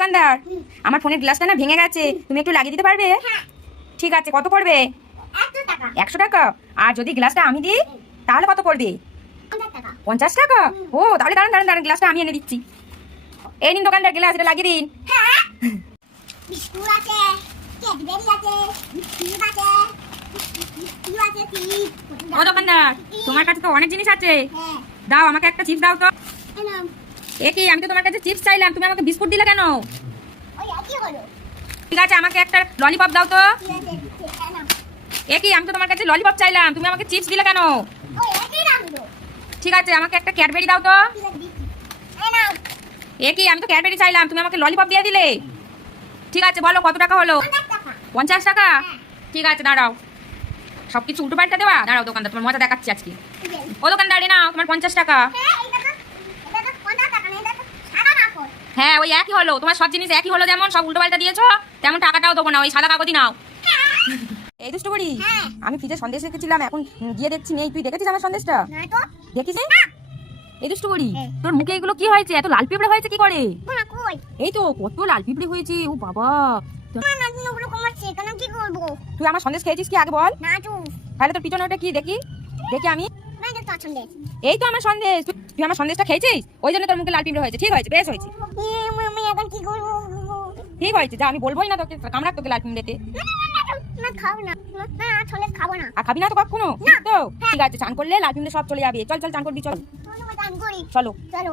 দোকানদার, আমার ফোনের গ্লাসটা না ভেঙে গেছে, তুমি একটু লাগিয়ে দিতে পারবে? ঠিক আছে, কত পড়বে? 100 টাকা। আর যদি গ্লাসটা আমি দিই তাহলে কত পড়বে? 50 টাকা। ও তাহলে দাঁড়ান দাঁড়ান দাঁড়ান, গ্লাসটা আমি এনে দিচ্ছি। এই নিন দোকানদার, গ্লাস, এটা লাগিয়ে দিন। ও দোকানদার, তোমার কাছে তো অনেক জিনিস আছে, দাও আমাকে একটা চিপস দাও তো। কি, আমি তো তোমার কাছে চিপস চাইলাম, তুমি আমাকে বিস্কুট দিলে কেন? ঠিক আছে, আমাকে একটা ললিপপ দাও তো। কি, আমি তো তোমার কাছে ললিপপ চাইলাম, তুমি আমাকে চিপস দিলে কেন? ঠিক আছে, আমাকে একটা ক্যাডবেরি দাও তো। কি, আমি তো ক্যাডবেরি চাইলাম, তুমি আমাকে ললিপপ দিয়ে দিলে। ঠিক আছে, বলো কত টাকা হলো? 50 টাকা। ঠিক আছে, দাঁড়াও, সবকিছু উল্টো পাল্টা দেওয়া। দাঁড়াও দোকানদার, তোমার মজা দেখাচ্ছি আজকে। ও দোকানদার, না তোমার 50 টাকা। হ্যাঁ, ওই একই হলো, তোমার সব জিনিস একই হলো, যেমন সব উল্টো পাল্টা দিয়েছো তেমন টাকাটাও দেবো না, ওই সাদা কাগজই নাও। এই দুষ্টু করি, আমি ফ্রিজে সন্দেশ রেখেছিলাম, এখন গিয়ে দেখছি নেই। তুই দেখেছিস আমার সন্দেশটা? দেখিস? এই দুষ্টু করি, তোর মুখে এগুলো কি হয়েছে? এত লাল পিঁপড়ে হয়েছে কি করে? এই তো কত লাল পিঁপড়ে হয়েছে, ও বাবা। তুই আমার সন্দেশ খেয়েছিস কি আগে বল? তাহলে তোর পিছনে ওটা কি? দেখি দেখি আমি। এই তো আমার সন্দেশ, তুই আমার সন্দেশটা খেয়েছিস, ওই জন্য তোর মুখে লাল পিঁপড়ে হয়েছে। ঠিক হয়েছে, বেশ হয়েছে, ঠিক হয়েছে। যা, আমি বলবোই না তোকে কামড়া, তোকে লাল পিঁপড়েতে। আর খাবি না তো কখনো? তো ঠিক আছে, চান করলে লাল পিঁপড়ে সব চলে যাবে। চল চল, চান করবি, চল চলো চলো।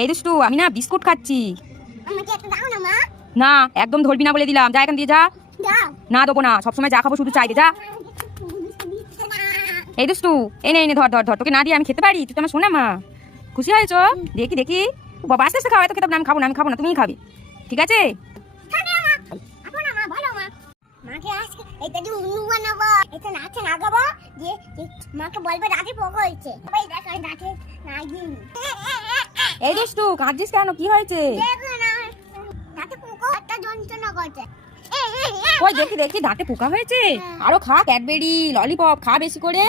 এই দুষ্টু, আমি না বিস্কুট খাচ্ছি। না, একদম ধরবি না বলে দিলাম, যা এখান দিয়ে যা। না দেবো না, সবসময় যা খাবো শুধু চাইবে, যা। এই দুষ্টু, এনে এনে ধর ধর ধর, তোকে না দিয়ে আমি খেতে পারি? তুই তো আমার শোনা মা, খুশি হয়েছ? দেখি দেখি, বাবা আস্তে আস্তে খাওয়া, এত খেতাম না, আমি খাবো না, আমি খাবো না, তুমিই খাবে, ঠিক আছে? এই দুষ্টু, কাঁদছিস কেন? কি হয়েছে? ওই দেখি দেখি, দাঁতে পোকা হয়েছে। আরো খা, ক্যাডবেরি ললিপপ খা বেশি করে।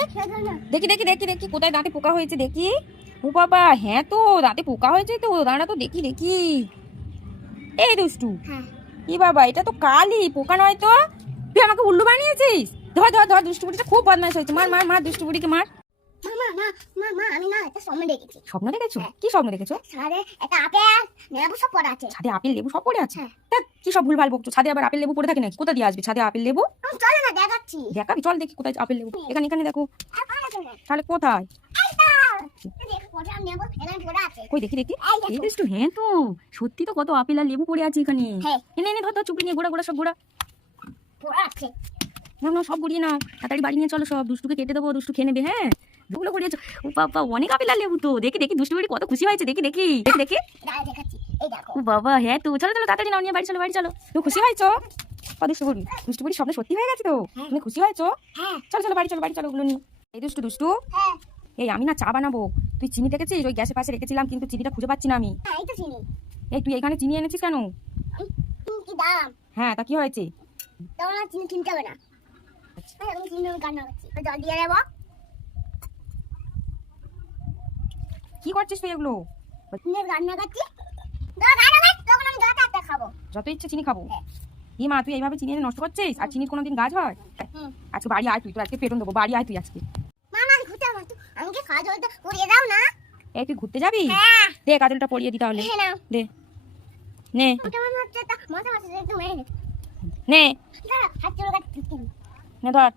দেখি দেখি দেখি দেখি, কোথায় দাঁতে পোকা হয়েছে দেখি। ও বাবা, হ্যাঁ তো দাঁতে পোকা হয়েছে তো, দাঁড়া তো দেখি দেখি। এই দুষ্টু, কি বাবা, এটা তো কালি, পোকা নয় তো। তুই আমাকে উল্লু বানিয়েছিস। ধর ধর ধর, দুষ্টু বুড়িটা খুব বদমাইশ হয়েছে, মার মার মার, দুষ্টু বুড়িকে মার। স্বপ্ন দেখেছো? কি স্বপ্ন দেখেছো? ছাদে একটা আপেল লেবু সব পড়ে আছে। ছাদে আপেল লেবু সব পড়ে আছে? কি সব ভুলভাল বকছো? ছাদে আবার আপেল লেবু পড়ে থাকে নাকি? কোথা দিয়ে আসবে ছাদে আপেল লেবু? চলো না, দেখাচ্ছি। দেখাবি? চল দেখি কোথায় আপেল লেবু। এখানে এখানে দেখো। তাহলে কোথায়? কই দেখি দেখি। এই দুষ্টু, হ্যাঁ তো সত্যি তো, কত আপেল আর লেবু পড়ে আছে এখানে। এনে এনে ধর ধর, চুপড়ি নিয়ে ঘোরা ঘোরা, সব ঘোরা। না না, সব গড়িয়ে নাও, তাড়াতাড়ি বাড়ি নিয়ে চলো, সব দুষ্টুকে কেটে দেবো, দুষ্টু খেয়ে নেবে। হ্যাঁ, দুগুলো গড়িয়েছো। ও বাবা, অনেক আপেল আর লেবু তো। দেখি দেখি, দুষ্টু বাড়ি কত খুশি হয়েছে, দেখি দেখি দেখি দেখি। ও বাবা, হ্যাঁ তো, চলো চলো তাড়াতাড়ি নাও, নিয়ে বাড়ি চলো, বাড়ি চলো। তুমি খুশি হয়েছো? দুষ্টু বুড়ি, দুষ্টু বুড়ি স্বপ্ন সত্যি হয়ে গেছে তো? তুমি খুশি হয়েছো? চলো চলো বাড়ি চলো, বাড়ি চলো, ওগুলো নিয়ে। এই দুষ্টু দুষ্টু, এই আমি না চা বানাবো, তুই চিনি দেখেছিস? ওই গ্যাসের পাশে রেখেছিলাম, কিন্তু চিনিটা খুঁজে পাচ্ছি না আমি। এই তুই এখানে চিনি এনেছিস কেন? হ্যাঁ, তা কি হয়েছে? চিনি কিনতে হবে না, জল দিয়ে দেবো। কি করছিস তুই এগুলো? রান্না করছি, খাবো, যত ইচ্ছে চিনি খাবো? ই মা, তুই এইভাবে চিনি এনে নষ্ট করছিস? আর চিনির কোনোদিন গাছ হয়? আজকে বাড়ি আয় তুই, তো আজকে পেটন দেবো, বাড়ি আয় তুই আজকে। আমাকে খাওয়া জলটা করিয়ে দাও না। এই তুই ঘুরতে যাবি? দে কাজলটা পরিয়ে দি তাহলে, দে নে নে নে, ধর।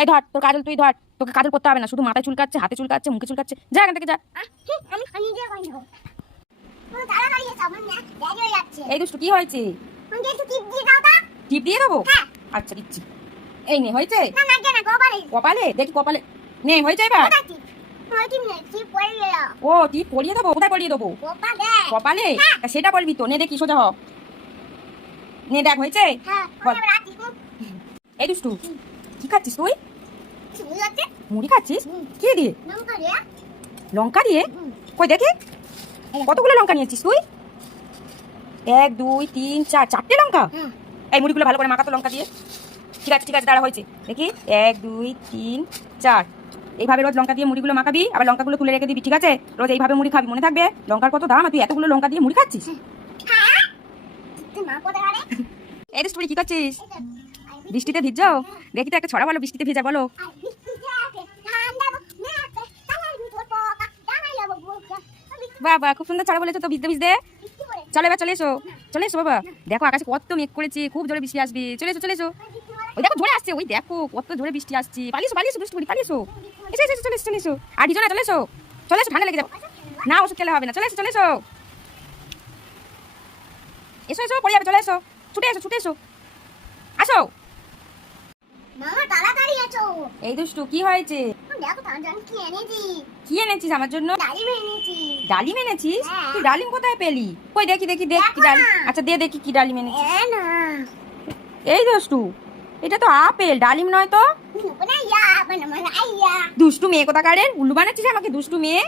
এই ধর তোর কাজল, তুই ধর, তোকে কাজল করতে হবে না, শুধু মাথায় চুলকাচ্ছে, হাতে চুলকাচ্ছে, মুখে চুলকাচ্ছে, যা এখান থেকে যা। এই দুষ্টু, কি হয়েছে? টিপ দিয়ে দেবো? আচ্ছা দিচ্ছি, এই নে, হয়েছে? কপালে দেখি, কপালে নে, হয়েছে এবার? ও টিপ পরিয়ে দেবো? কোথায় পরিয়ে দেবো? কপালে? সেটা বলবি তো, নে দেখি, সোজা হ, নে দেখ হয়েছে। এই দুষ্টু, কি খাচ্ছিস তুই? শুরু আছে মুড়ি খাচ্ছিস? কি দিয়ে? লঙ্কা রে লঙ্কা দিয়ে? কই দেখি কতগুলো লঙ্কা নিয়েছিস তুই? 1 2 3 4 চারটে লঙ্কা। এই মুড়িগুলো ভালো করে মাখা তো লঙ্কা দিয়ে। ঠিক আছে দাঁড়া হয়েছে দেখি 1 2 3 4 এইভাবে রোজ লঙ্কা দিয়ে মুড়িগুলো মাখাবি, আবার লঙ্কাগুলো তুলে রেখে দিবি, ঠিক আছে? রোজ এইভাবে মুড়ি খাবি, মনে থাকবে? লঙ্কার কত দাম, আর তুই এতগুলো লঙ্কা দিয়ে মুড়ি খাচ্ছিস? তুই মা কোথায় রে এই তুই কি করছিস? বৃষ্টিতে ভিজছো? দেখি তো একটা ছড়া বলো, বৃষ্টিতে ভেজা বলো। বাবা খুব সুন্দর ছড়া বলেছো তো, ভিজতে ভিজতে। চলো এবার চলে এসো বাবা। দেখো আকাশে কত মেঘ করেছে, খুব জোরে বৃষ্টি আসবে। চলে এসো। ওই দেখো জোরে আসছে, ওই দেখো কত জোরে বৃষ্টি আসছে। পালিয়েছো দুষ্টু করি, পালিয়েছো। চলে এসো। আর ডিজনা চলে এসো ঠান্ডা লেগে যাবে। না ওষুধ খেলে হবে না, চলে এসো। এসো পড়ে যাবে, চলে এসো। ছুটে এসো। আসো। মামা তাড়াতাড়ি এসো এই দুষ্টু কি হয়েছে? দেখো তাড়াতাড়ি কি এনেছি কি এনেছিস আমার জন্য? ডালিম এনেছি ডালিম এনেছিস? হ্যাঁ। তুই ডালিম কোথায় পেলি? কই দেখি দেখ কি দেখো ডালিম। না। আচ্ছা দেখি কি ডালিম এনেছিস। না এই দুষ্টু, এটা তো আপেল, ডালিম নয় তো। না ইয়া বানা ইয়া দুষ্টু মেয়ে কোথাকারের, উল্লু বানাচ্ছিস আমাকে, দুষ্টু মেয়ে।